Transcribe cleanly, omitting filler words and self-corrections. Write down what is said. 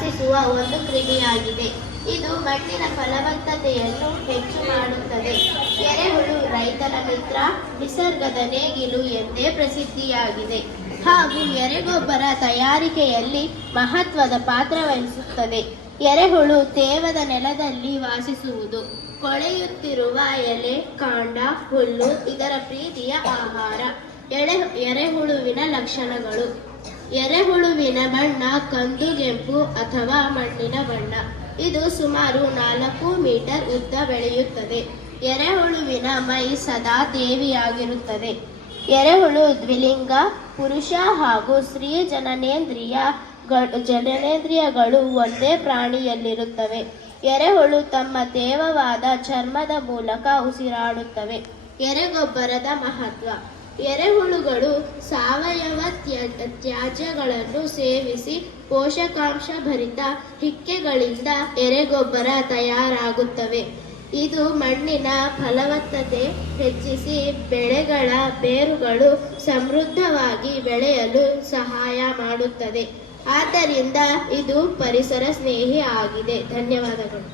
ವಾಸಿಸುವ ಒಂದು ಕ್ರಿಮಿಯಾಗಿದೆ. ಇದು ಮಣ್ಣಿನ ಫಲವತ್ತತೆಯನ್ನು ಹೆಚ್ಚು ಮಾಡುತ್ತದೆ. ಎರೆಹುಳು ರೈತನ ಮಿತ್ರ, ನಿಸರ್ಗದ ನೇಗಿಲು ಎಂದೇ ಪ್ರಸಿದ್ಧಿಯಾಗಿದೆ ಹಾಗೂ ಎರೆಗೊಬ್ಬರ ತಯಾರಿಕೆಯಲ್ಲಿ ಮಹತ್ವದ ಪಾತ್ರ ವಹಿಸುತ್ತದೆ. ಎರೆಹುಳು ತೇವದ ನೆಲದಲ್ಲಿ ವಾಸಿಸುವುದು. ಕೊಳೆಯುತ್ತಿರುವ ಎಲೆ, ಕಾಂಡ, ಹುಲ್ಲು ಇದರ ಪ್ರೀತಿಯ ಆಹಾರ. ಎರೆಹುಳುವಿನ ಲಕ್ಷಣಗಳು: ಎರೆಹುಳುವಿನ ಬಣ್ಣ ಕಂದುಗೆಂಪು ಅಥವಾ ಮಣ್ಣಿನ ಬಣ್ಣ. ಇದು ಸುಮಾರು 4 ಮೀಟರ್ ಉದ್ದ ಬೆಳೆಯುತ್ತದೆ. ಎರೆಹುಳುವಿನ ಮೈ ಸದಾ ದೇವಿಯಾಗಿರುತ್ತದೆ. ಎರೆಹುಳು ದ್ವಿಲಿಂಗ, ಪುರುಷ ಹಾಗೂ ಸ್ತ್ರೀ ಜನನೇಂದ್ರಿಯಗಳು ಒಂದೇ ಪ್ರಾಣಿಯಲ್ಲಿರುತ್ತವೆ. ಎರೆಹುಳು ತಮ್ಮ ತೇವವಾದ ಚರ್ಮದ ಮೂಲಕ ಉಸಿರಾಡುತ್ತವೆ. ಎರೆಗೊಬ್ಬರದ ಮಹತ್ವ: ಎರೆಹುಳುಗಳು ಸಾವಯವ ತ್ಯಾಜ್ಯಗಳನ್ನು ಸೇವಿಸಿ ಪೋಷಕಾಂಶ ಭರಿತ ಹಿಕ್ಕೆಗಳಿಂದ ಎರೆಗೊಬ್ಬರ ತಯಾರಾಗುತ್ತವೆ. ಇದು ಮಣ್ಣಿನ ಫಲವತ್ತತೆ ಹೆಚ್ಚಿಸಿ ಬೆಳೆಗಳ ಬೇರುಗಳು ಸಮೃದ್ಧವಾಗಿ ಬೆಳೆಯಲು ಸಹಾಯ ಮಾಡುತ್ತದೆ. ಆದ್ದರಿಂದ ಇದು ಪರಿಸರ ಸ್ನೇಹಿ ಆಗಿದೆ. ಧನ್ಯವಾದಗಳು.